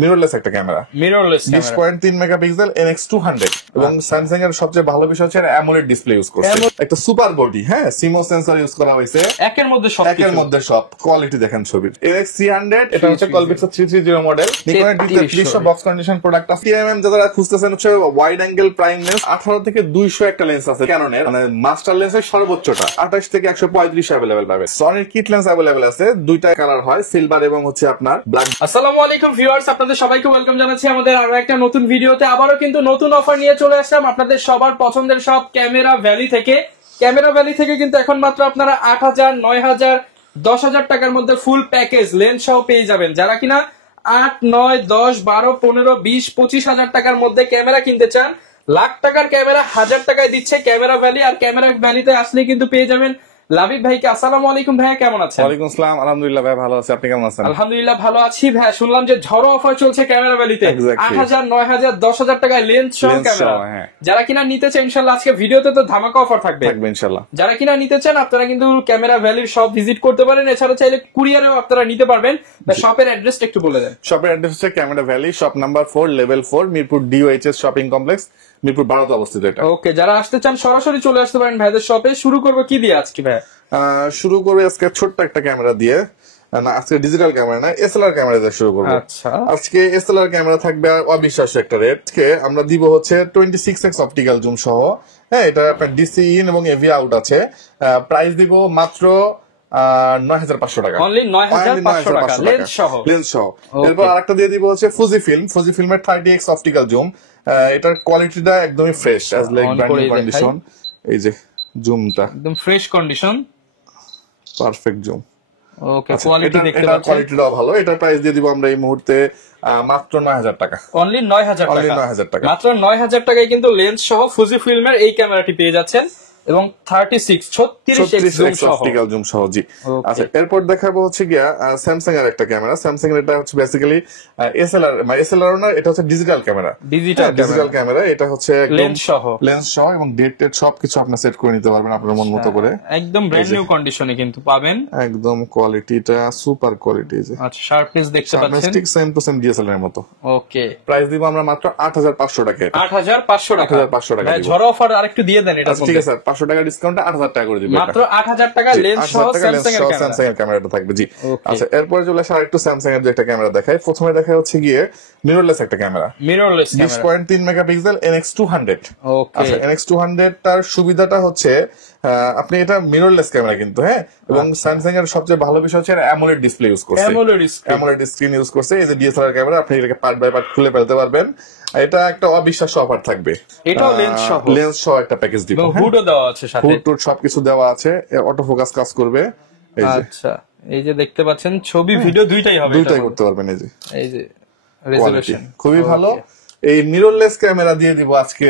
Mirrorless একটা camera, mirrorless 20.3 megapixel NX200 এবং Samsung এর সবচেয়ে ভালো বিষয় হচ্ছে অ্যামোলেড ডিসপ্লে ইউজ করছে, একটা সুপার বডি, হ্যাঁ সিমো সেন্সর ইউজ করা হয়েছে, একের মধ্যে সব কোয়ালিটি দেখেন ছবির। NX300 এটা হচ্ছে কলপিক্সেল 330 model, Nikon D3300 box condition product আছে। TMM যারা খুঁজতেছেন হচ্ছে ওয়াইড অ্যাঙ্গেল প্রাইম লেন্স, 18 থেকে 200 একটা লেন্স আছে ক্যাননের, মানে মাস্টার লেন্সের সর্বোচ্চটা 28 থেকে 135 अवेलेबल পাবে। সনির কিট লেন্স अवेलेबल আছে, দুইটা কালার হয়, সিলভার এবং হচ্ছে আপনার ব্ল্যাক। আসসালামু আলাইকুম ভিউয়ার্স, আপনাদের সবাইকে ওয়েলকাম জানাচ্ছি আমাদের আরো একটা নতুন ভিডিওতে। আবারো কিন্তু নতুন অফার নিয়ে চলে আসলাম আপনাদের সবার পছন্দের সব ক্যামেরা ভ্যালি থেকে। ক্যামেরা ভ্যালি থেকে কিন্তু এখন মাত্র আপনারা 8000, 9000, 10000 টাকার মধ্যে ফুল প্যাকেজ লেন্স সহ পেয়ে যাবেন। যারা কিনা 8, 9, 10, 12, 15, 20, 25,000 টাকার মধ্যে ক্যামেরা কিনতে চান, লাখ টাকার ক্যামেরা 1000 টাকায় দিচ্ছে ক্যামেরা ভ্যালি। আর ক্যামেরা ভ্যালিতে আসলে কিন্তু পেয়ে যাবেন লাবিব ভাইকে। আসসালামু আলাইকুম ভাইয়া, কেমন আছেন? ওয়ালাইকুম আসসালাম, আলহামদুলিল্লাহ ভাই ভালো আছি, আপনি কেমন আছেন? আলহামদুলিল্লাহ ভালো আছি ভাই। শুনলাম যে ঝড়ো অফার চলছে ক্যামেরা ভ্যালিতে, 8000, 9000, 10000 টাকায় লেন্স সহ ক্যামেরা। যারা কিনা নিতে চান ইনশাআল্লাহ আজকে ভিডিওতে তো ধামাকা অফার থাকবে ইনশাআল্লাহ। যারা কিনা নিতে চান আপনারা কিন্তু ক্যামেরা ভ্যালির সব ভিজিট করতে পারেন, এছাড়া চাইলে কুরিয়ারেও আপনারা নিতে পারবেন। শপের অ্যাড্রেসটা একটু বলে দেন। শপের অ্যাড্রেস হচ্ছে camera valley, shop number 4, level 4, Mirpur DOHS shopping complex, Mirpur 12তে অবস্থিত এটা। ওকে, যারা আসতে চান সরাসরি চলে আসতে পারেন ভাইদের শপে। শুরু করবো কি দিয়ে আজকে ভাই? শুরু করবে আজকে ছোট্ট একটা ক্যামেরা দিয়ে, না আজকে ডিজিটাল ক্যামেরা না, SLR ক্যামেরা দিয়ে শুরু করবো। আচ্ছা, আজকে SLR ক্যামেরা থাকবে অবিশ্বাস্য একটা রেট। আমরা দিব হচ্ছে 26x অপটিক্যাল জুম সহ, হ্যাঁ এটা আপনার ডিসি ইন এবং এভি আউট আছে। প্রাইস দিব মাত্র 9500 টাকা, অনলি 9500 টাকা লেন্স সহ। এরপর আরেকটা দিয়ে দিব হচ্ছে ফুজি ফিল্মের 30x অপটিক্যাল জুম। এটার কোয়ালিটিটা একদমই fresh, as like brand new condition. এই যে জুমটা একদম ফ্রেশ কন্ডিশন, পারফেক্ট জুম। ওকে, কোয়ালিটি দেখতে পাচ্ছেন, কোয়ালিটিটাও ভালো। এটার প্রাইস দিয়ে দিব আমরা এই মুহূর্তে মাত্র 9000 টাকা, অনলি 9000 টাকা। মাত্র 9000 টাকায় কিন্তু লেন্স সহ ফুজি ফিল্মের এই ক্যামেরাটি পেয়ে যাচ্ছেন এবং 36x অপটিক্যাল জুম সহ। জি আচ্ছা, এরপর দেখাবো হচ্ছে গিয়া স্যামসাং এর একটা ক্যামেরা। স্যামসাং এর এটা হচ্ছে বেসিক্যালি এসএলআর না, এটা হচ্ছে ডিজিটাল ক্যামেরা, ডিজিটাল ক্যামেরা। এটা হচ্ছে লেন্স সহ এবং ডেট সবকিছু আপনি সেট করে নিতে পারবেন আপনার মন মতো করে, একদম ব্র্যান্ড নিউ কন্ডিশনে কিন্তু পাবেন। একদম কোয়ালিটিটা সুপার কোয়ালিটি। আচ্ছা, শার্পনেস দেখতে পাচ্ছেন, ঠিক সেম টু সেম ডিএসএলআর এর মতো। ওকে, প্রাইস দিব আমরা মাত্র 8500 টাকা। 8500 টাকা। ঝড়ো অফার আরেকটু দিয়ে দেন এটা। ঠিক আছে, 500 টাকা ডিসকাউন্টে 8000 টাকা করে দিবেন। মাত্র 8000 টাকা লেন্স সহ স্যামসাং এর ক্যামেরাটা থাকবে। জি আচ্ছা, এরপর চলে আসা আরেকটু স্যামসাং এর যে একটা ক্যামেরা দেখাই। প্রথমে দেখা হচ্ছে গিয়ে মিররলেস একটা ক্যামেরা, 20.3 মেগাপিক্সেল NX200। আচ্ছা, NX200 তার সুবিধাটা হচ্ছে আপনি এটা মিররলেস ক্যামেরা কিন্তু, হ্যাঁ, এবং স্যামসাং এর সবচেয়ে ভালো বিষয় হচ্ছে অ্যামোলেড ডিসপ্লে ইউজ করছে, অ্যামোলেড স্ক্রিন ইউজ করছে। এই যে DSLR ক্যামেরা, আপনি এটাকে পার্ট বাই পার্ট খুলে ফেলতে পারবেন। এটা একটা অবিশ্বাস্য অফার থাকবে। এটাও লেন্স সহ একটা প্যাকেজ দিব, হুডও দেওয়া আছে সাথে, হুড সবকিছু দেওয়া আছে, অটো ফোকাস কাজ করবে। আচ্ছা, এই যে দেখতে পাচ্ছেন ছবি ভিডিও দুইটাই হবে, দুইটাই করতে পারবেন। এই যে রেজোলিউশন খুবই ভালো। এই মিররলেস ক্যামেরা দিয়ে দিব আজকে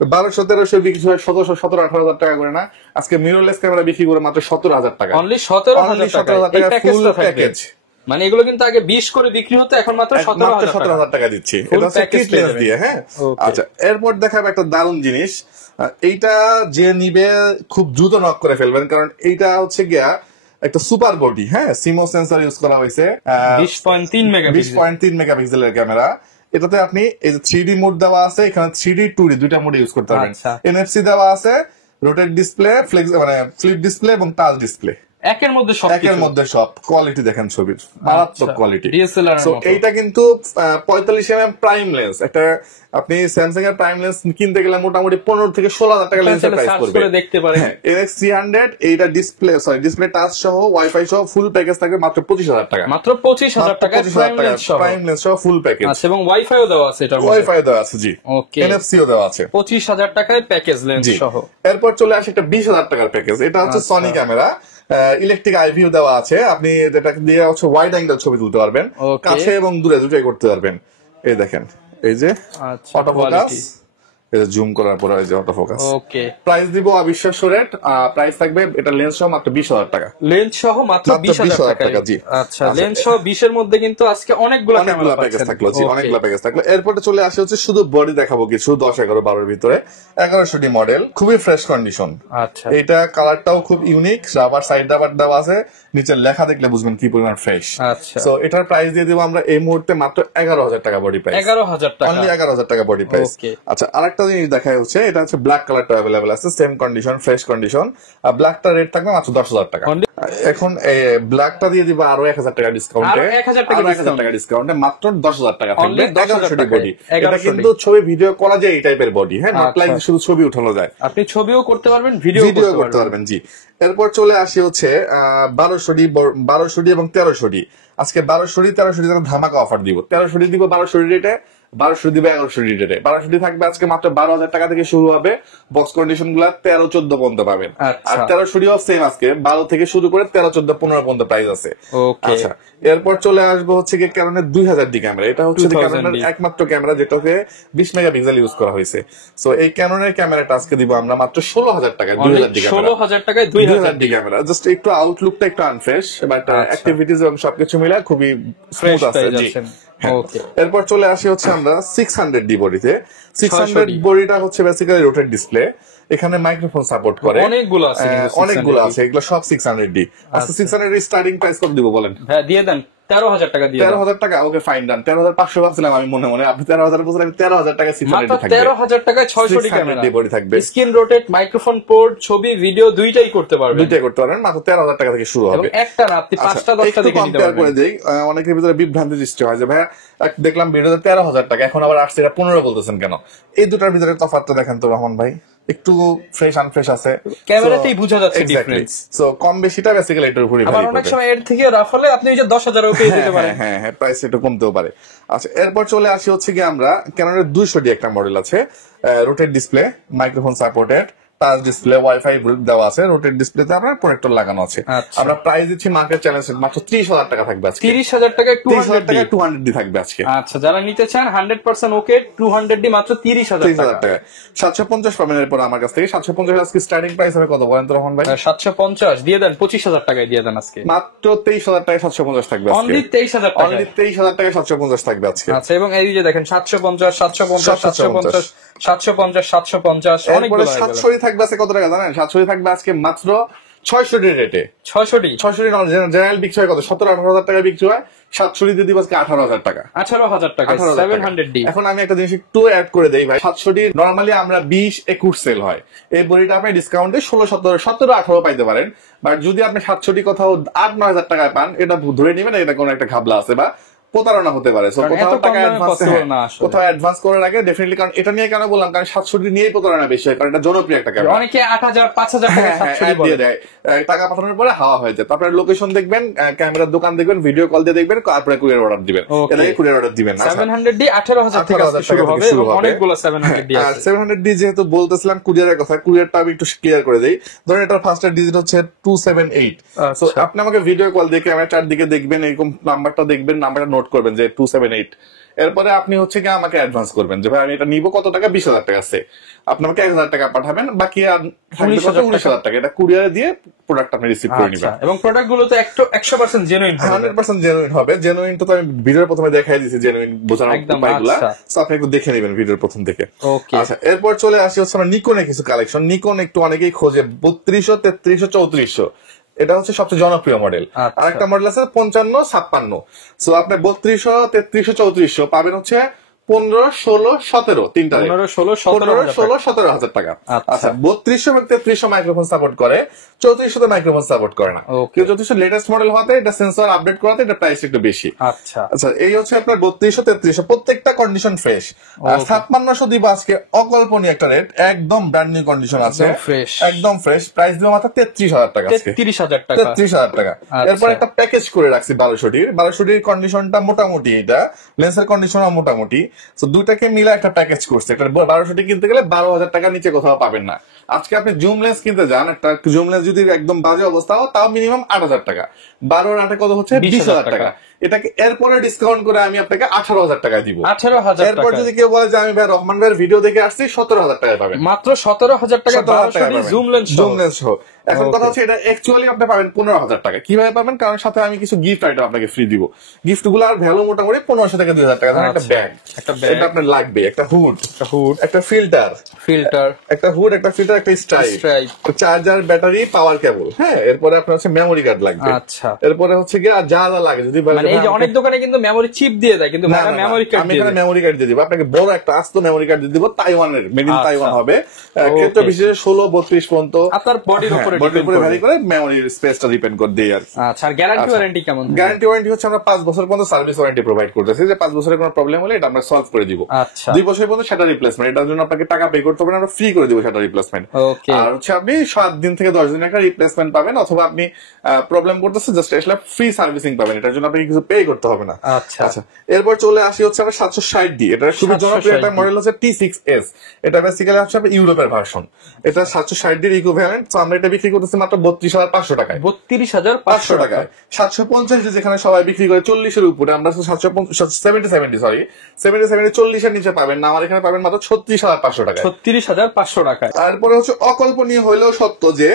1200, 1300 বিক্রি হয় 1700, 17, 18,000 টাকা করে না। আজকে মিররলেস ক্যামেরা বিক্রি করে মাত্র 17,000 টাকা, অনলি 17,000 টাকা ফুল প্যাকেজ। মানে এগুলো কিন্তু আগে 20 করে বিক্রি হতো, এখন মাত্র 17,000 টাকা দিচ্ছি। এটা হচ্ছে কিট লেন্স দিয়ে, হ্যাঁ। আচ্ছা, এরপর দেখাবো একটা দারুণ জিনিস। এইটা যে নিবে খুব দ্রুত নক করে ফেলবেন, কারণ এইটা হচ্ছে গিয়া একটা সুপার বডি, হ্যাঁ সিমো সেন্সর ইউজ করা হয়েছে, 20.3 মেগাপিক্সেলের ক্যামেরা। এটাতে আপনি এই যে 3D মোড দেওয়া আছে, এখানে 3D 2D দুইটা মোড ইউজ করতে পারবেন। NFC দেওয়া আছে, রোটেট ডিসপ্লে, মানে ফ্লিপ ডিসপ্লে এবং টাচ ডিসপ্লে, একের মধ্যে সব কোয়ালিটি দেখেন ছবির, মারাত্মক কোয়ালিটি। সো এইটা কিন্তু 45mm প্রাইম লেন্স। একটা আপনি স্যামসাং এর প্রাইম লেন্স কিনতে গেলে মোটামুটি 15 থেকে 16,000 টাকা লেন্সের প্রাইস পড়বে, দেখতে পারেন। NX300 এইটা ডিসপ্লে টাচ সহ ওয়াইফাই সহ ফুল প্যাকেজ থাকবে মাত্র 25,000 টাকা, মাত্র 25,000 টাকা প্রাইম লেন্স সহ ফুল প্যাকেজ। আচ্ছা, এবং ওয়াইফাইও দেওয়া আছে, এটা ওয়াইফাই দেওয়া আছে, জি, ওকে, NFCও দেওয়া আছে। 25,000 টাকায় প্যাকেজ লেন্স সহ। এরপর চলে আসে একটা 20,000 টাকার প্যাকেজ। এটা হচ্ছে Sony camera, electric eye view দেওয়া আছে, আপনি যেটা দিয়ে হচ্ছে ওয়াইড অ্যাঙ্গেল ছবি তুলতে পারবেন, কাছে এবং দূরে দুটোই করতে পারবেন। এই দেখেন, এই যে অটো ফোকাস এটা জুম করার পরে যে অটো ফোকাস। ওকে, প্রাইস দিব অবিশ্বাস্য রেট। প্রাইস থাকবে এটা লেন্স সহ মাত্র 20,000 টাকা। লেন্স সহ মাত্র 20,000 টাকা। জি আচ্ছা, লেন্স সহ 20 এর মধ্যে কিন্তু আজকে অনেকগুলো প্যাকেজ থাকলো। জি অনেকগুলো প্যাকেজ থাকলো। এরপরে চলে আসে হচ্ছে শুধু বডি দেখাবো কিছু 10, 11, 12 এর ভিতরে 1100 মডেল, খুবই ফ্রেশ কন্ডিশন। আচ্ছা, এটা কালারটাও খুব ইউনিক, রাবার সাইড রাবার দেওয়া আছে, নিচে লেখা দেখলে বুঝবেন কি পরিমাণ ফ্রেশ। আচ্ছা, সো এটার প্রাইস দিয়ে দিব আমরা এই মুহূর্তে মাত্র 11,000 টাকা বডি প্রাইস। 11,000 টাকা, অনলি 11,000 টাকা বডি প্রাইস। আচ্ছা, আরেকটা জিনিস দেখাই হচ্ছে, এটা হচ্ছে ব্ল্যাক কালারটা अवेलेबल আছে, সেম কন্ডিশন, ফ্রেশ কন্ডিশন। আর ব্ল্যাকটা রেট থাকবে মাত্র 10,000 টাকা। এখন ব্ল্যাকটা দিয়ে দিব আরো 1,000 টাকা ডিসকাউন্টে, 1,000 টাকা ডিসকাউন্টে মাত্র 10,000 টাকা থাকবে। 1100 বডি, এটা কিন্তু ছবি ভিডিও করা যায় এই টাইপের বডি, হ্যাঁ, নট লাইক শুধু ছবি উঠানো যায়, আপনি ছবিও করতে পারবেন, ভিডিও করতে পারবেন। জি, এরপর চলে আসি হচ্ছে 1200 এবং 1300। আজকে 1200 ধামাকা অফার দিব। 1300 দিব 1200 রেটে, 1200 দিব 1100 রেটে। 1200 থাকবে আজকে মাত্র 12,000 টাকা থেকে শুরু হবে। বক্স কন্ডিশন গুলা 13, 14 পর্যন্ত পাবেন। আর 1300 সেম আজকে 12 থেকে শুরু করে 13, 14, 15 পর্যন্ত প্রাইস আছে। আচ্ছা, এরপর চলে আসবো হচ্ছে কি ক্যাননের 2000D ক্যামেরা। এটা হচ্ছে ক্যাননের একমাত্র ক্যামেরা যেটাকে 20 মেগাপিক্সেল ইউজ করা হয়েছে। সো এই ক্যাননের ক্যামেরাটা আজকে দিব আমরা মাত্র 16,000 টাকায়। 2000D ক্যামেরা, 16,000 টাকায় 2000D ক্যামেরা। জাস্ট একটু আউটলুকটা একটু আনফ্রেশ, বাট অ্যাক্টিভিটিজ এবং সবকিছু মিলে খুবই স্মুথ আছে। জি, এরপর চলে আসি হচ্ছে আমরা 600D বডিতে। 600 বডিটা হচ্ছে বেসিক্যালি রোটেট ডিসপ্লে, এখানে মাইক্রোফোন সাপোর্ট করে, অনেকগুলো আছে, এগুলো সব 600D। আচ্ছা, 600D স্টার্টিং প্রাইস কত দিব বলেন? হ্যাঁ, দিয়ে দেন 13,000 টাকা দিয়ে 13,000 টাকা। ওকে, ফাইন, ডান। 13,500 ভাবছিলাম আমি মনে মনে, আপনি 13,000 বলছেন, আমি 13,000 টাকা 600D থাকবে। 13,000 টাকায় 600D ক্যামেরা বডি থাকবে, স্ক্রিন রোটেট, মাইক্রোফোন পোর্ট, ছবি ভিডিও দুইটাই করতে পারবেন, মাত্র 13,000 টাকা থেকে শুরু হবে। একটা না, আপনি 5টা 10টা দেখে নিতে পারবেন। করে দেই, অনেকের ভিতরে বিভ্রান্তি সৃষ্টি হয় যে ভাই দেখলাম ভিডিওতে 13,000 টাকা, এখন আবার আসছে 15 বলতেছেন কেন? এই দুটার ভিতরে তফাৎটা দেখেন তো রহমান ভাই, একটু ফ্রেশ আনফ্রেশ আছে, ক্যামেরাতেই বোঝা যাচ্ছে ডিফারেন্স। সো কম বেশিটা বেসিক্যালি এটার উপরই আবার অনেক সময় এর থেকে রাফ হলে আপনি এই যে 10,000 এও পেয়ে যেতে পারেন। হ্যাঁ, প্রাইস একটু কমতেও পারে। আচ্ছা, এরপর চলে আসি হচ্ছে কি আমরা ক্যাননের 200D একটা মডেল আছে, rotate display, microphone supported, touch display, wifi দেওয়া আছে, রোটেট ডিসপ্লেতে আপনার প্রোটেক্টর লাগানো আছে। আমরা প্রাইস দিচ্ছি মার্কেট চ্যালেঞ্জ মাত্র 30,000 টাকা থাকবে আজকে। 30,000 টাকায় 200D থাকবে আজকে। আচ্ছা, যারা নিতে চান 100% ওকে, 200D মাত্র 30,000 টাকা। 750 পাবেন এরপর আমার কাছ থেকে। 750 আজকে স্টার্টিং প্রাইস হবে কত বলেন তো রহমান ভাই? 750 দিয়ে দেন, 25,000 টাকায় দিয়ে দেন আজকে। মাত্র 23,000 টাকায় 750 থাকবে আজকে। অনলি 23,000 টাকা, অনলি 23,000 টাকায় 750 থাকবে আজকে। আচ্ছা, এবং এই যে দেখেন 750 750 750 750 750 অনেকগুলো 700 থাকবে আজকে। কত টাকা জানেন? 700 থাকবে আজকে মাত্র 600D রেটে। 600D জেনারেল বিক্রি হয় কত? 17-18,000 টাকা বিক্রি হয়। 700D দিয়ে দিব আজকে 18,000 টাকা। 18,000 টাকা 700D। এখন আমি একটা জিনিস একটু অ্যাড করে দেই ভাই, 700D নরমালি আমরা 20-21 সেল হয়, এই বডিটা আপনি ডিসকাউন্টে 16-17-18 পাইতে পারেন। বাট যদি আপনি 700D কোথাও 8-9,000 টাকায় পান, এটা ধরে নেবেন এটা কোনো একটা ঘাবলা আছে বা প্রতারণা হতে পারে। কোথাও অ্যাডভান্স করার আগে ডেফিনেটলি, কারণ এটা নিয়ে কেন বললাম, কারণ 700D নিয়েই প্রতারণা বেশি হয়, কারণ এটা জনপ্রিয় একটা ক্যামেরা। অনেকে 8,000 5,000 টাকা 700D দিয়ে দেয়, টাকা পাঠানোর পরে হাওয়া হয়ে যায়। তারপরে লোকেশন দেখবেন, ক্যামেরার দোকান দেখবেন, ভিডিও কল দিয়ে দেখবেন, তারপরে কুরিয়ার অর্ডার দিবেন। এটাকে কুরিয়ার অর্ডার দিবেন। 700D 18,000 থেকে শুরু হবে এবং অনেকগুলো 700D আছে। 700D যেহেতু বলতেছিলাম কুরিয়ারের কথা, কুরিয়ারটা আমি একটু ক্লিয়ার করে দেই। ধরেন এটার ফার্স্টের ডিজিট হচ্ছে 278। সো আপনি আমাকে ভিডিও কল দিয়ে ক্যামেরা চারদিকে দেখবেন, এরকম নাম্বারটা দেখবেন, নাম্বারটা নোট করবেন যে 278। এরপরে আপনি হচ্ছে কি আমাকে অ্যাডভান্স করবেন যে ভাই আমি এটা নিবো কত টাকা, 20,000 টাকা আছে, আপনি আমাকে 1,000 টাকা পাঠাবেন, বাকি 19,000 টাকা এটা কুরিয়ারে দিয়ে প্রোডাক্ট আপনি রিসিভ করে নিবেন। এবং প্রোডাক্ট গুলো তো 100% জেনুইন হবে, 100% জেনুইন হবে। জেনুইন তো আমি ভিডিওর প্রথমে দেখাই দিয়েছি, জেনুইন বোঝানোর উপায়গুলো, সো আপনি একটু দেখে নেবেন ভিডিওর প্রথম থেকে। আচ্ছা, এরপর চলে আসি হচ্ছে আমরা নিকনের কিছু কালেকশন। নিকন একটু অনেকেই খোঁজে 3200, 3300, 3400, এটা হচ্ছে সবচেয়ে জনপ্রিয় মডেল। আর একটা মডেল আছে 55, 56। সো আপনি 3200, 3300, 3400 পাবেন হচ্ছে 15, 16, 17 তিনটা 15, 16, 17,000 টাকা। আচ্ছা, 3200 এবং 3300 মাইক্রোফোন সাপোর্ট করে, 3400 তে মাইক্রোফোন সাপোর্ট করে না। কিন্তু 3400 লেটেস্ট মডেল হওয়াতে এটা সেন্সর আপডেট করাতে এটা প্রাইস একটু বেশি। আচ্ছা, এই হচ্ছে আপনার 3200, 3300 প্রত্যেকটা কন্ডিশন ফ্রেশ। আর 5700 দিব আজকে অকল্পনীয় একটা রেট, একদম ব্র্যান্ড নিউ কন্ডিশন আছে, একদম ফ্রেশ। প্রাইস দিব মাত্র 33,000 টাকা আজকে। 33,000 টাকা। এরপর একটা প্যাকেজ করে রাখছি 1200D কন্ডিশনটা মোটামুটি, এটা লেন্সের কন্ডিশনও মোটামুটি। সো দুইটাকে মিলে একটা প্যাকেজ করছে। একটা 1200D কিনতে গেলে 12,000 টাকা নিচে কোথাও পাবেন না। আজকে আপনি জুম লেন্স কিনতে যান, একটা জুম লেন্স যদি একদম বাজে অবস্থা হয় তাও মিনিমাম 8,000 টাকা, 12 আর 8 কত হচ্ছে 20,000 টাকা। এটাকে এরপরে ডিসকাউন্ট করে আমি আপনাকে 18,000 টাকায় দিব। 18,000 এরপর যদি কেউ বলে যে আমি ভাই রহমান ভাইয়ের ভিডিও দেখে আসছি, 17,000 টাকায় পাবেন। মাত্র 17,000 টাকা, 12 জুম লেন্স সহ। এখন কথা হচ্ছে এটা অ্যাকচুয়ালি আপনি পাবেন 15,000 টাকা। কিভাবে পাবেন? কারণ সাথে আমি কিছু গিফট আইটেম আপনাকে ফ্রি দিব। গিফট গুলার ভ্যালু মোটামুটি 1500 থেকে 2000 টাকা। একটা ব্যাগ, এটা আপনার লাগবে, একটা হুড, একটা ফিল্টার, একটা হুড, একটা ফিল্টার, একটা স্ট্রাইপ, চার্জার, ব্যাটারি, পাওয়ার কেবল। হ্যাঁ, এরপরে আপনার হচ্ছে মেমোরি কার্ড লাগবে। আচ্ছা, এরপরে হচ্ছে কি আর যা যা লাগে যদি মানে এই যে অনেক দোকানে কিন্তু মেমোরি চিপ দিয়ে দেয়, কিন্তু মেমোরি কার্ড, আমি এখানে মেমোরি কার্ড দিয়ে দিব আপনাকে। বড় একটা আস্ত মেমোরি কার্ড দিয়ে দিব, তাইওয়ানের, মেড ইন তাইওয়ান হবে। ক্ষেত্র বিশেষে 16, 32 পর্যন্ত আপনার বডির উপরে ভ্যারি করে মেমোরি স্পেসটা ডিপেন্ড করে দেই আর। আচ্ছা, আর গ্যারান্টি ওয়ারেন্টি কেমন? গ্যারান্টি ওয়ারেন্টি হচ্ছে আমরা 5 বছর পর্যন্ত সার্ভিস ওয়ারেন্টি প্রোভাইড করতেছি, যে 5 বছরের কোনো প্রবলেম হলে এটা আমরা সলভ করে দিব। আচ্ছা, 2 বছর পর্যন্ত সেটা রিপ্লেসমেন্ট, এটার জন্য আপনাকে টাকা পে করতে হবে না, আমরা ফ্রি করে দিব সেটা রিপ্লেসমেন্ট। আর হচ্ছে আপনি 7 দিন থেকে 10 দিন একটা রিপ্লেসমেন্ট পাবেন, অথবা আপনি প্রবলেম করতেছে জাস্ট আসলে ফ্রি সার্ভিসিং পাবেন, এটার জন্য আপনাকে কিছু পে করতে হবে না। আচ্ছা, এরপর চলে আসি হচ্ছে আমরা 760D। এটা খুবই জনপ্রিয় একটা মডেল হচ্ছে T6s। এটা বেসিক্যালি হচ্ছে ইউরোপের ভার্সন। এটা 760D এর ইকুইভ্যালেন্ট। তো আমরা এটা বিক্রি করতেছি মাত্র 32,500 টাকায়। 32,500 টাকায়। 750 যেখানে সবাই বিক্রি করে 40 এর উপরে, আমরা 70 এর নিচে পাবেন না, আমার এখানে পাবেন মাত্র 36,500 টাকায়। 36,500 টাকায়। তারপরে হচ্ছে অকল্পনীয় হলেও সত্য যে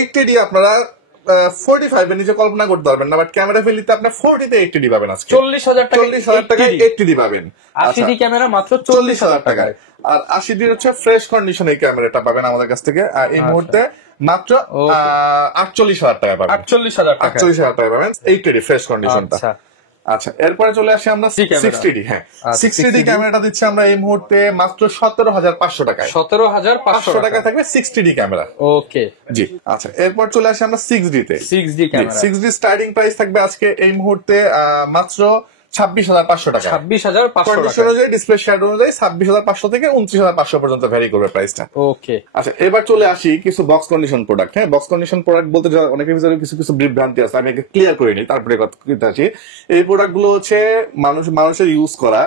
80D আপনারা 45 এর নিচে কল্পনা করতে পারবেন না, বাট ক্যামেরা ফেলিতে আপনি 40 তে 80D পাবেন আজকে। 40,000 টাকায় 80D পাবেন। 80D ক্যামেরা মাত্র 40,000 টাকায়। আর 80D হচ্ছে ফ্রেশ কন্ডিশন এই ক্যামেরাটা পাবেন আমাদের কাছ থেকে। আর এই মুহূর্তে মাত্র 48,000 টাকা পাবেন। 48,000 টাকা পাবেন 80D ফ্রেশ কন্ডিশনটা। আচ্ছা, এরপরে চলে আসি আমরা 60D। হ্যাঁ, 60D ক্যামেরাটা দিচ্ছি আমরা এই মুহূর্তে মাত্র 17,500 টাকায়। 17,500 টাকা থাকবে 60D ক্যামেরা। ওকে, জি। আচ্ছা, এরপর চলে আসি আমরা 6D তে। 6D camera, 6D starting price থাকবে আজকে এই মুহূর্তে মাত্র 26,500 টাকা। 26,500 টাকা অনুযায়ী, ডিসপ্লে শেয়ার অনুযায়ী 26,500 থেকে 29,500 পর্যন্ত ভ্যারি করবে প্রাইসটা। ওকে, আচ্ছা, এবার চলে আসি কিছু বক্স কন্ডিশন প্রোডাক্ট। হ্যাঁ, বক্স কন্ডিশন প্রোডাক্ট বলতে অনেকের ভিতরে কিছু বিভ্রান্তি আছে, আমি ক্লিয়ার করে নিই তারপরে কথা আসি। এই প্রোডাক্ট গুলো হচ্ছে মানুষের ইউজ করা।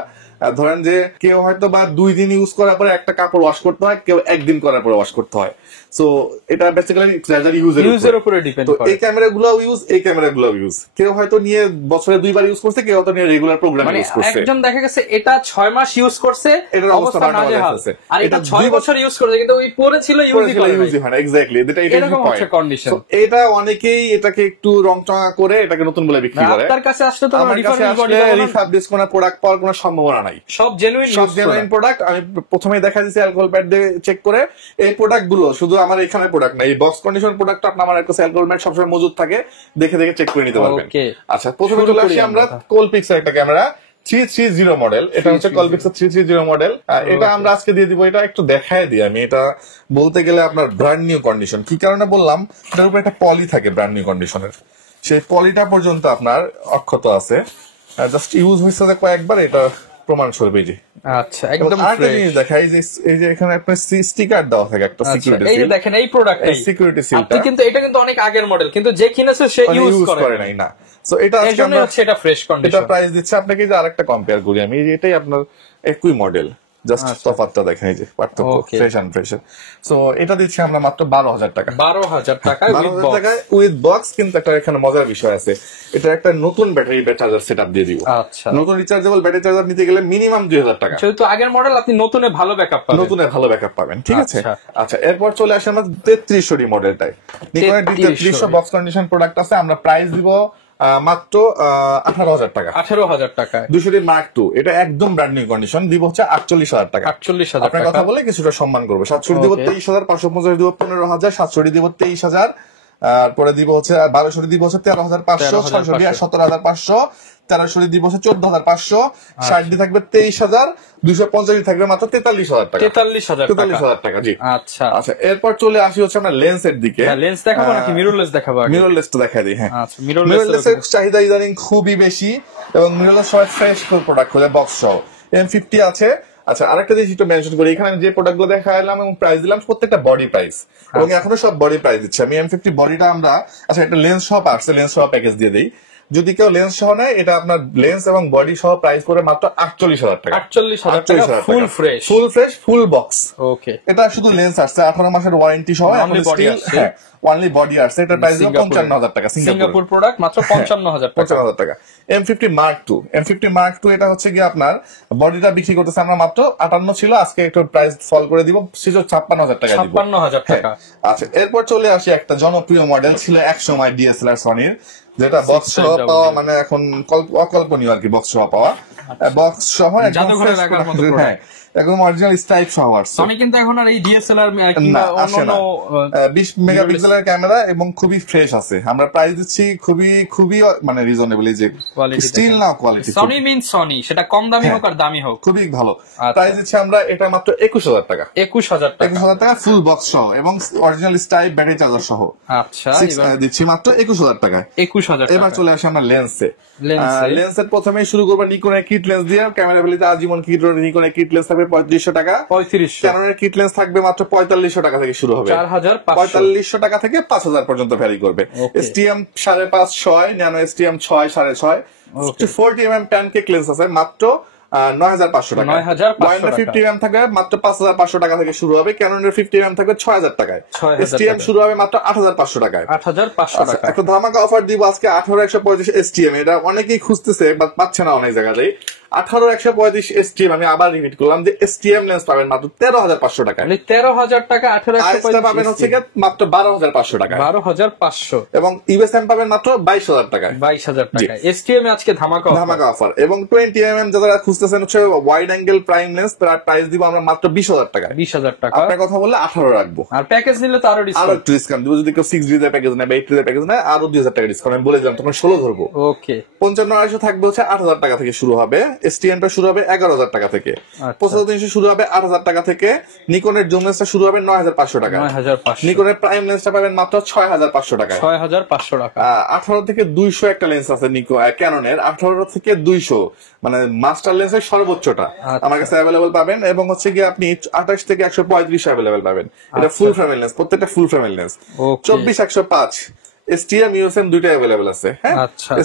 ধরেন যে কেউ হয়তো বা 2 দিন ইউজ করার পরে একটা কাপড় ওয়াশ করতে হয়, কেউ 1 দিন করার পরে ওয়াশ করতে হয়। সো এটা বেসিক্যালি ইউজের উপরে ডিপেন্ড করে। এই ক্যামেরাগুলো ইউজ, এই ক্যামেরাগুলো ইউজ। কেউ হয়তো নিয়ে বছরে 2 বার ইউজ করছে, কেউ হয়তো নিয়ে রেগুলার প্রোগ্রামে ইউজ করছে। একজন দেখা গেছে এটা 6 মাস ইউজ করছে, এটার অবস্থা নাজেহাল আছে। আর এটা 6 বছর ইউজ করছে কিন্তু ওই পরে ছিল ইউজই হয় না। এক্স্যাক্টলি, এটা হচ্ছে কন্ডিশন। এটা অনেকেই এটাকে একটু রংচঙা করে এটাকে নতুন বলে বিক্রি করে। আপনার কাছে আসলে তো রিফারবিশ কোনো প্রোডাক্ট পাওয়ার কোনো সম্ভাবনা নাই। সব জেনুইন প্রোডাক্ট। আমি প্রথমেই দেখা দিচ্ছি অ্যালকোহল প্যাড দিয়ে চেক করে। এই প্রোডাক্ট গুলো শুধু আমার এখানে প্রোডাক্ট না, এই বক্স কন্ডিশন প্রোডাক্ট আপনার আমার কাছে অ্যালকোহল প্যাড সবসময় মজুদ থাকে, দেখে চেক করে নিতে পারবেন। আচ্ছা, প্রথমে চলে আসি আমরা কোলপিক্সের একটা ক্যামেরা 330 মডেল। এটা হচ্ছে কোলপিক্সের 330 মডেল। এটা আমরা আজকে দিয়ে দিব। এটা একটু দেখায় দিই আমি। এটা বলতে গেলে আপনার ব্র্যান্ড নিউ কন্ডিশন। কি কারণে বললাম, এটার উপরে একটা পলি থাকে ব্র্যান্ড নিউ কন্ডিশনের, সেই পলিটা পর্যন্ত আপনার অক্ষত আছে, জাস্ট ইউজ হয়েছে কয়েকবার, এটা প্রমাণ স্বরূপ। আচ্ছা, একদম ফ্রেশ। দেখাই যে এই যে এখানে আপনার স্টিকার দেওয়া থাকে একটা সিকিউরিটি সিল। এই দেখেন এই প্রোডাক্ট, এই সিকিউরিটি সিলটা কিন্তু এটা কিন্তু অনেক আগের মডেল, কিন্তু যে কিনেছে সে ইউজ করে নাই না। সো এটা আজকে আমরা হচ্ছে এটা ফ্রেশ কন্ডিশন। এটা প্রাইস দিচ্ছে আপনাকে যে আরেকটা কম্পেয়ার করি আমি, এটাই আপনার একই মডেল, জাস্ট তফাৎটা দেখেন, এই যে পার্থক্য, ফ্রেশ এন্ড ফ্রেশ। সো এটা দিচ্ছি আমরা মাত্র 12,000 টাকা। 12,000 টাকায় উইথ বক্স। কিন্তু একটা এখানে মজার বিষয় আছে, এটা একটা নতুন ব্যাটারি চার্জার সেটআপ দিয়ে দিব। আচ্ছা, নতুন রিচার্জেবল ব্যাটারি চার্জার নিতে গেলে মিনিমাম 2,000 টাকা। যেহেতু আগের মডেল, আপনি নতুনে ভালো ব্যাকআপ পাবেন। ঠিক আছে। আচ্ছা, এরপর চলে আসে আমরা 3300 মডেলটাই। নিকনের 3300 বক্স কন্ডিশন প্রোডাক্ট আছে। আমরা প্রাইস দিব মাত্র 18,000 টাকা। 18,000 টাকায় 200D Mark II। এটা একদম ব্র্যান্ড নিউ কন্ডিশন, দিব হচ্ছে 48,000 টাকা। 48,000 আপনার কথা বলে কিছুটা সম্মান করবো। 700D দিব 23,550, দিব 15,000, 700D দিব 23,000, পরে দিব হচ্ছে 1200D দিব হচ্ছে 13,500, 600D 17,500, 1300D দিব হচ্ছে 14,500, 60D থাকবে 23,000, 250D থাকবে মাত্র 43,000 টাকা। 43,000 টাকা। জি। আচ্ছা, আচ্ছা, এরপর চলে আসি হচ্ছে আমরা লেন্সের দিকে। লেন্স দেখাবো নাকি মিররলেস দেখাবো? মিররলেস তো দেখা দিই। হ্যাঁ, আচ্ছা, মিররলেসের চাহিদা ইদানিং খুবই বেশি, এবং মিররলেস সবাই ফ্রেশ প্রোডাক্ট খোঁজে, বক্স সহ। M50 আছে। আচ্ছা, আরেকটা জিনিস একটু মেনশন করি, এখানে যে প্রোডাক্ট গুলো দেখালাম এবং প্রাইস দিলাম প্রত্যেকটা বডি প্রাইস, এবং এখনো সব বডি প্রাইস দিচ্ছে আমি। M50 বডিটা আমরা, আচ্ছা, একটা লেন্স শপ আসছে, লেন্স শপ প্যাকেজ দিয়ে দিই। যদি কেউ লেন্স সহ নেয় এটা আপনার লেন্স এবং বডি সহ প্রাইস করে মাত্র 48,000 টাকা। 48,000 টাকা ফুল ফ্রেশ ফুল বক্স। ওকে, এটা শুধু লেন্স আসছে 18 মাসের ওয়ারেন্টি সহ, স্টিল অনলি বডি আসছে। এটা প্রাইস 55,000 টাকা, সিঙ্গাপুর প্রোডাক্ট, মাত্র 55,000 টাকা। M50 Mark II এটা হচ্ছে কি আপনার বডিটা বিক্রি করতেছে আমরা মাত্র 58 ছিল, আজকে একটু প্রাইস ফল করে দিব, 56,000 টাকা দিব। 56,000 টাকা। আচ্ছা, এরপর চলে আসি একটা জনপ্রিয় মডেল ছিল এক সময় DSLR সনির, যেটা বক্স সহ পাওয়া মানে এখন অকল্পনীয় আর কি, বক্স সহ পাওয়া। বক্স সহ জাদুঘরে রাখার মতো প্রোডাক্ট, একদম অরিজিনাল স্টাইপ সহ আসছে। সনি কিন্তু এখন আর এই DSLR কিংবা অন্যান্য 20 মেগাপিক্সেলের ক্যামেরা এবং খুবই ফ্রেশ আছে। আমরা প্রাইস দিচ্ছি খুবই মানে রিজনেবল, যে স্টিল না কোয়ালিটি। সনি মিন্স সনি, সেটা কম দামি হোক আর দামি হোক, খুবই ভালো। প্রাইস দিচ্ছি আমরা এটা মাত্র 21,000 টাকা। 21,000 টাকা ফুল বক্স সহ এবং অরিজিনাল স্টাইপ ব্যাটারি চার্জার সহ। আচ্ছা, দিচ্ছি মাত্র 21,000 টাকা। 21,000 টাকা। এবার চলে আসি আমরা লেন্সের প্রথমেই শুরু করবো নিকনের কিট লেন্স দিয়ে। ক্যামেরা ভ্যালিতে আজীবন কিট, নিকনের কিট লেন্স থাকবে 3500 টাকা। 3500। ক্যাননের কিট লেন্স থাকবে মাত্র 4500 টাকা থেকে শুরু হবে। 4500 টাকা থেকে 5000 পর্যন্ত ভ্যারি করবে। STM 5.5 6, nano STM 6 6.5, 40mm 10K lens আছে মাত্র 9,500 টাকা। 50mm থাকবে মাত্র 5,500 টাকা থেকে শুরু হবে। ক্যাননের 50mm থাকবে 6,000 টাকায়। STM শুরু হবে মাত্র 8,500 টাকায়। 8,500 টাকা। একটা ধামাকা অফার দিব আজকে 18,125 STM। এটা অনেকেই খুঁজতেছে বাট পাচ্ছে না অনেক জায়গাতেই। 18,125 STM, আমি আবার রিপিট করলাম যে STM লেন্স পাবেন মাত্র 13,500 টাকায়। 13,000 টাকা 18,125 পাবেন হচ্ছে মাত্র 12,500 টাকা। 12,500 এবং USM পাবেন মাত্র 22,000 টাকায়। 22,000 টাকা STM এ আজকে ধামাকা অফার। এবং 20mm যারা খুঁজতেছেন হচ্ছে ওয়াইড অ্যাঙ্গেল প্রাইম লেন্স, তার প্রাইস দিব আমরা মাত্র 20,000 টাকা। 20,000 টাকা। আপনার কথা বললে 18 রাখবো। আর প্যাকেজ নিলে তো আরো ডিসকাউন্ট দিব। যদি কেউ 6D এর প্যাকেজ নেয় বা 8D এর প্যাকেজ নেয় আরো 2,000 টাকা ডিসকাউন্ট আমি বলে দিলাম, তখন 16 ধরবো। ওকে। 55 থাকবে হচ্ছে 8,000 টাকা থেকে শুরু হবে। STM টা শুরু হবে 11,000 টাকা থেকে। 75 শুরু হবে 8,000 টাকা থেকে। নিকনের জুম লেন্সটা শুরু হবে 9,500 টাকা। 9,500। নিকনের প্রাইম লেন্সটা পাবেন মাত্র 6,500 টাকা। 6,500 টাকা। 18 থেকে 200 একটা লেন্স আছে ক্যাননের, 18 থেকে 200 মানে মাস্টার লেন্সের সর্বোচ্চটা আমার কাছে অ্যাভেলেবল পাবেন। এবং হচ্ছে কি আপনি 28 থেকে 135 অ্যাভেলেবল পাবেন। এটা ফুল ফ্রেমের লেন্স, প্রত্যেকটা ফুল ফ্রেমের লেন্স। 24-105 STM USM দুইটা अवेलेबल আছে। হ্যাঁ,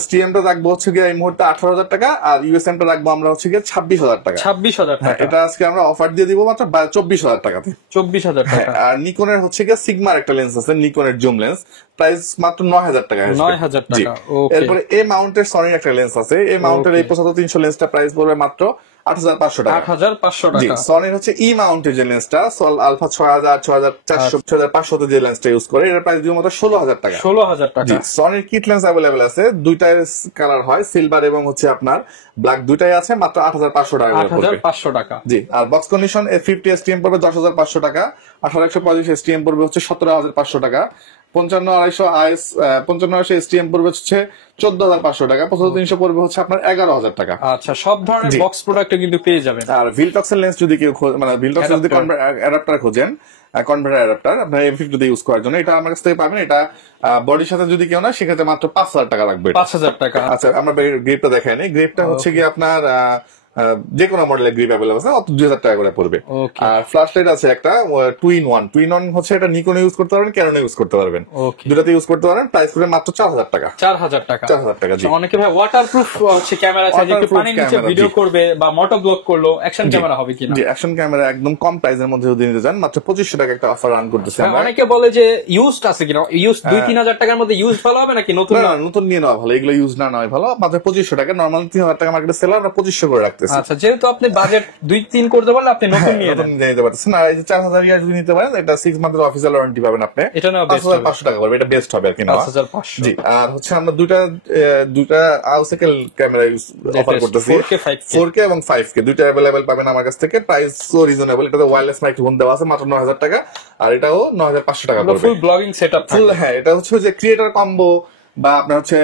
STM টা রাখবো হচ্ছে গিয়ে এই মুহূর্তে 18,000 টাকা, আর USM টা রাখবো আমরা হচ্ছে গিয়ে 26,000 টাকা। 26,000 টাকা। এটা আজকে আমরা অফার দিয়ে দিব মাত্র 24,000 টাকাতে। 24,000 টাকা। আর নিকনের হচ্ছে গিয়ে সিগমার একটা লেন্স আছে, নিকনের জুম লেন্স, প্রাইস মাত্র 9,000 টাকা। 9,000 টাকা। এরপরে এ মাউন্টের সনির একটা লেন্স আছে। এ মাউন্টের এই 75-300 লেন্সটা প্রাইস পড়বে মাত্র 8,500 টাকা। 8,500 টাকা। সনির হচ্ছে ই মাউন্টের যে লেন্সটা সল আলফা 6000, 6400, 6500 তে যে লেন্সটা ইউজ করে, এর প্রাইস দিব মাত্র 16,000 টাকা। 16,000 টাকা। সনির কিট লেন্স अवेलेबल আছে, দুইটাই কালার হয়, সিলভার এবং হচ্ছে আপনার ব্ল্যাক, দুইটাই আছে, মাত্র 8,500 টাকা। 8,500 টাকা। জি। আর বক্স কন্ডিশন F50 STM পড়বে 10,500 টাকা। 18-125 STM পড়বে হচ্ছে 17,500 টাকা। 55-200 STM পড়বে হচ্ছে 14,500 টাকা। 75-300 পড়বে হচ্ছে আপনার 11,000 টাকা। আচ্ছা, সব ধরনের বক্স প্রোডাক্ট কিন্তু পেয়ে যাবেন। আর ভিলটক্সের লেন্স যদি কেউ মানে ভিলটক্সের যদি অ্যাডাপ্টার খোঁজেন, কনভার্টার অ্যাডাপ্টার আপনার M50 তে ইউজ করার জন্য, এটা আমার কাছ থেকে পাবেন। এটা বডির সাথে যদি কেউ না, সেক্ষেত্রে মাত্র 5,000 টাকা লাগবে। 5,000 টাকা। আচ্ছা, আমরা গ্রিপটা দেখাই নি। গ্রিপটা হচ্ছে কি আপনার যে কোনো মডেলের গ্রিপ অ্যাভেলেবল আছে, 2,000 টাকা করে পড়বে। আর ফ্ল্যাশ লাইট আছে একটা 2-in-1 হচ্ছে, এটা নিকনে ইউজ করতে পারবেন, ক্যাননে ইউজ করতে পারবেন, দুটাতে ইউজ করতে পারবেন। প্রাইস পড়বে মাত্র 4,000 টাকা। 4,000 টাকা। 4,000 টাকা। জি। অনেকে ভাই ওয়াটারপ্রুফ হচ্ছে ক্যামেরা চাই, একটু পানির নিচে ভিডিও করবে বা মোটো ব্লগ করলো, অ্যাকশন ক্যামেরা হবে কিনা? জি, অ্যাকশন ক্যামেরা একদম কম প্রাইসের মধ্যে যদি নিতে চান, মাত্র 2,500 টাকা একটা অফার রান করতেছি আমরা। অনেকে বলে যে ইউজড আছে কিনা, ইউজ 2-3,000 টাকার মধ্যে ইউজ ভালো হবে নাকি নতুন? না, নতুন নিয়ে নেওয়া ভালো, এগুলো ইউজ না নয় ভালো। মাত্র 2,500 টাকা। নরমাল 3,000 টাকা মার্কেটে সেল, আমরা 2,500 করে রাখতেছি। আচ্ছা, যেহেতু আপনি বাজেট 2-3 করতে পারলে আপনি নতুন নিয়ে নিতে পারতেছেন। আর এই যে 4,000 ইয়ার যদি নিতে পারেন, এটা 6 মান্থের অফিসিয়াল ওয়ারেন্টি পাবেন আপনি। এটা না 5,500 টাকা পড়বে, এটা বেস্ট হবে আর কি না। 5,500। জি। আর হচ্ছে আমরা দুইটা আউসেকেল ক্যামেরা অফার করতেছি, 4K এবং 5K দুইটা अवेलेबल পাবেন আমার কাছ থেকে। প্রাইসও রিজনেবল। এটাতে ওয়্যারলেস মাইক্রোফোন দেওয়া আছে, মাত্র 9,000 টাকা। আর এটাও 9,500 টাকা পড়বে। ফুল ব্লগিং সেটআপ ফুল। হ্যাঁ, এটা হচ্ছে যে ক্রিয়েটর কম্বো বা আপনার হচ্ছে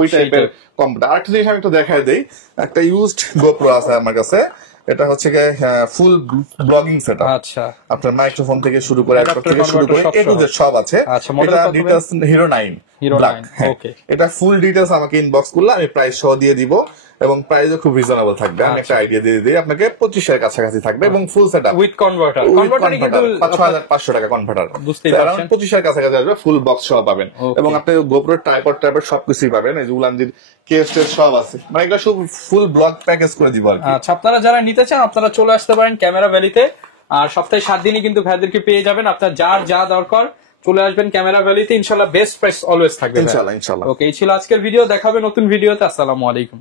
ওই টাইপের কম্বোটা। আরেকটা জিনিস আমি একটু দেখাই দেই, একটা ইউজড গোপ্রো আছে আমার কাছে। এটা হচ্ছে ফুল ব্লগিং সেটআপ। আচ্ছা, আপনার মাইক্রোফোন থেকে শুরু করে অ্যাডাপ্টার থেকে শুরু করে এ টু জেড সব আছে। এটা ডিটেইলস হিরো 9 ব্ল্যাক। এটা ফুল ডিটেইলস আমাকে ইনবক্স করলে আমি প্রাইস সহ দিয়ে দিব। এবং প্রাইসও খুব রিজনেবল থাকবে। আমি একটা আইডিয়া দিয়ে দিই আপনাকে, 25,000 কাছাকাছি থাকবে এবং ফুল সেটআপ উইথ কনভার্টার। কনভার্টারে কিন্তু 6,500 টাকা কনভার্টার, বুঝতেই পারছেন 25,000 কাছাকাছি আসবে, ফুল বক্স সহ পাবেন এবং আপনি গোপ্রো ট্রাইপড সবকিছুই পাবেন। এই যে উলানজির কেস টেস সব আছে, মানে এগুলো সব ফুল ব্লক প্যাকেজ করে দিব আর কি। আচ্ছা, আপনারা যারা নিতে চান আপনারা চলে আসতে পারেন ক্যামেরা ভ্যালিতে। আর সপ্তাহে 7 দিনই কিন্তু ভাইদেরকে পেয়ে যাবেন। আপনার যার যা দরকার চলে আসবেন ক্যামেরা ভ্যালিতে, ইনশাআল্লাহ বেস্ট প্রাইস অলওয়েজ থাকবে ইনশাআল্লাহ। ওকে, এই ছিল আজকের ভিডিও, দেখাবে নতুন ভিডিওতে। আসসালামু আলাইকুম।